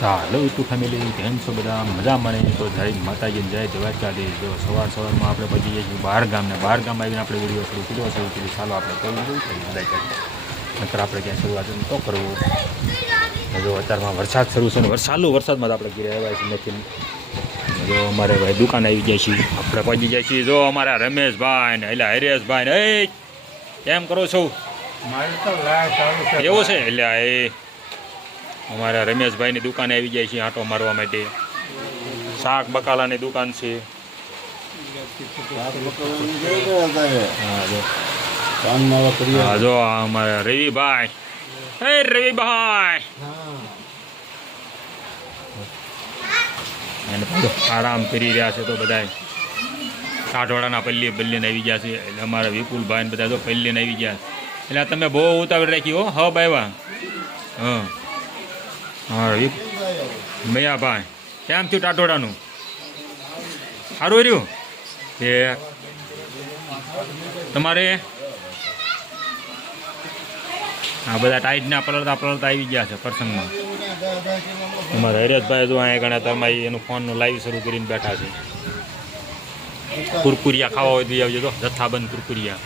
ચાલો YouTube family કેમ છો બધા મજામાં ને તો જય માતાજીને જય દ્વારકાધીશ. જો સવારમાં આપણે પહોંચી જઈએ છીએ બહાર ગામને. બહાર ગામ આવીને આપણે વિડીયો શરૂ કર્યો છે એટલે ચાલો આપણે કોઈ જોયું છે બધા નકર આપણે ક્યાં શરૂઆત તો કરવું. જો અત્યારમાં વરસાદ શરૂ છે ને વરસાદમાં આપણે ઘરે આવ્યા છીએ નથી. જો અમારે ભાઈ દુકાન આવી જાય છે, આપણે પહોંચી જાય છીએ. જો અમારા રમેશભાઈ ને એટલે હરેશભાઈ ને એ કેમ કરો છો? એવું છે એટલે એ અમારા રમેશભાઈની દુકાને આવી જાય છે આંટો મારવા માટે. શાક બકાલાની દુકાન છે. હા જો અમારા રવિભાઈ, હે રવિભાઈ આરામ કરી રહ્યા છે. તો બધા કાઠવાડાના પલ્લીને આવી ગયા છે. એટલે અમારા વિપુલભાઈ ને બધા જો પલ્લીને આવી ગયા. એટલે તમે બહુ ઉતાવળ રાખી હો હબ આવ્યા. હા હા મૈયાભાઈ કેમ થયું ટાટોડાનું? સારું રહ્યું એ તમારે? હા બધા ટાઈટના પલળતા આવી ગયા છે પ્રસંગમાં. અમારા હરેશભાઈ જો અહીંયા ઘણા તમારી એનું ફોનનું લાઈવ શરૂ કરીને બેઠા છે. કુરકુરિયા ખાવા હોય તો આવજો. તો જથ્થાબંધ કુરકુરિયા.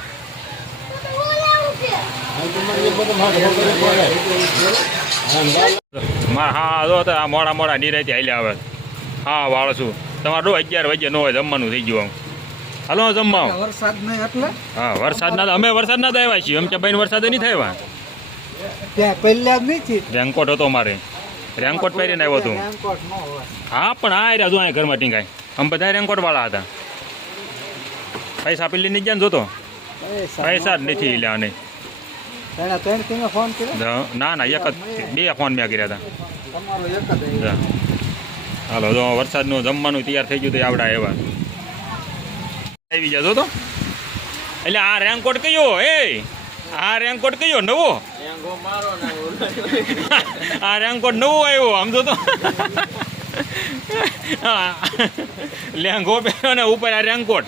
હા જો આ મોડા નિરાયતે હાલ્યા આવે. હા વાળ છું તમારે 11 વાગ્યા ન હોય જમવાનું થઈ ગયું. હાલો જમવા. વરસાદ નહીં એટલે હા વરસાદના અમે વરસાદના જ આવ્યા છીએ. એમ કે ભાઈ વરસાદ નહીં થયા. ત્યાં પહેલા જ નહીં. રેનકોટ હતો મારે, રેનકોટ પહેરીને આવ્યો હતો. હા પણ આ રહ્યા જો અહીંયા ઘરમાં ટીંગાય. આમ બધા રેનકોટ વાળા હતા. પૈસા પેલી નહીં ગયા ને જોતો પૈસા જ નથી લ્યા નહીં. ના એક જ 2 ફોન મેં કર્યા હતા. હાલો જો વરસાદનું જમવાનું તૈયાર થઈ ગયું તો આવડા એવા આવી જતો તો. એટલે આ રેનકોટ કયો? આ રેનકોટ કયો નવો? આ રેનકોટ નવો આવ્યો આમ જો તો. લેંગો પહેર્યો ને ઉપર આ રેનકોટ.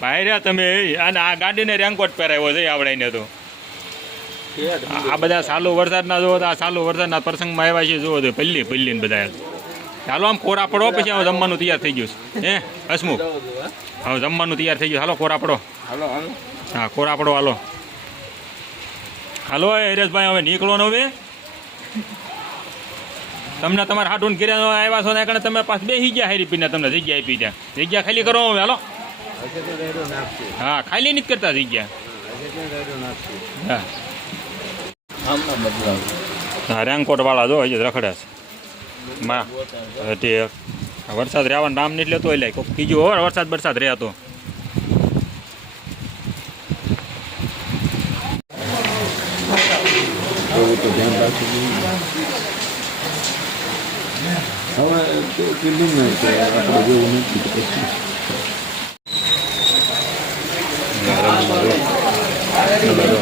ભાઈ રહ્યા તમે. અને આ ગાડીને રેનકોટ પહેરાવ્યો છે આવડાઈને. તો આ બધા ચાલુ વરસાદના જો આ ચાલુ વરસાદના પ્રસંગમાં આવ્યા છે. જુઓ તો પલ્લી ને બધા. ચાલો આમ કોરા પડો પછી હવે જમવાનું તૈયાર થઈ ગયું છે. હસમુખ હવે જમવાનું તૈયાર થઈ ગયું. હાલો કોરા પડો. હા કોરા પડો હાલો. હાલો હરેશભાઈ હવે નીકળો ને. હવે તમને તમારા હાટુન કર્યા આવ્યા છો ને કારણ તમે પાછ બેસી ગયા હારી પીને. તમને જગ્યા આપી ત્યાં જગ્યા ખાલી કરો હવે. હાલો હા ખાલી નથી કરતા જગ્યા. હા હા રેનકોટ વાળા જો હજી રખડે છે. વરસાદ રહેવાનું નામ નથી લેતો. એટલે કોઈક બીજું હોય વરસાદ રહ્યા તો.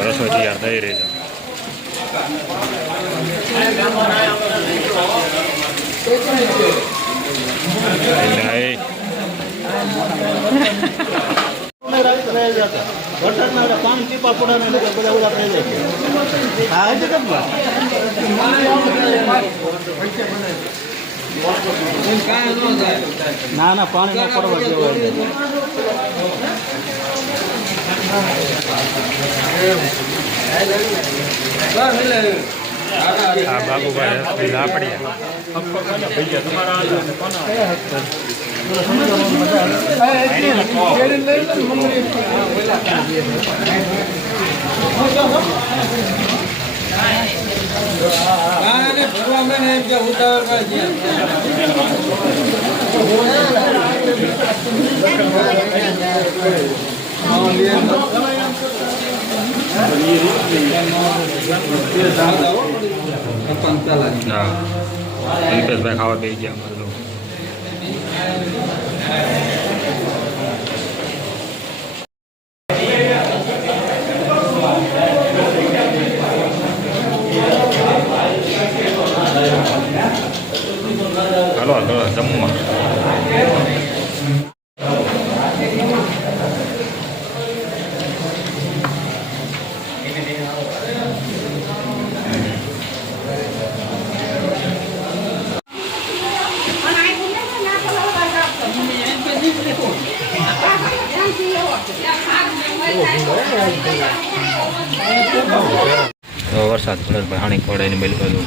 રસોઈ તૈયાર થઈ રહી છે. ના પાણી પડવા જેવું. હા બાબુભાઈ લાપડિયા ભાઈ ખાવા બે ગયા અમારે લોકો. હાલો જમવા. વરસાદ પડે પાણી પડે ને બેલ બધું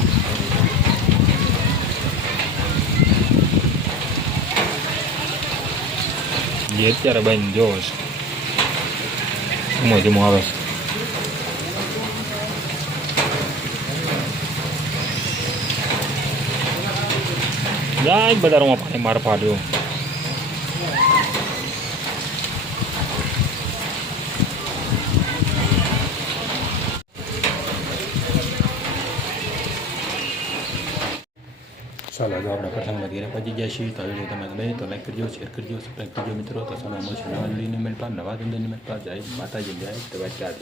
જે અત્યારે બાઈને જોવો છે ધીમો ધીમો આવે છે જાય બજારમાં પાણી માર પાડ્યું ચાલો જો આપણે પ્રસંગમાં ઘેરે પહોંચી ગયા છીએ તો વિડીયો તમે ગમે તો લાઈક કરજો શેર કરજો સબસ્ક્રાઈબ કરજો મિત્રો તો ચાલો મળશું નવા નિમેલ પર નવા ધંધા નિમેલ પર જય માતાજી જય તો વાત ક્યાં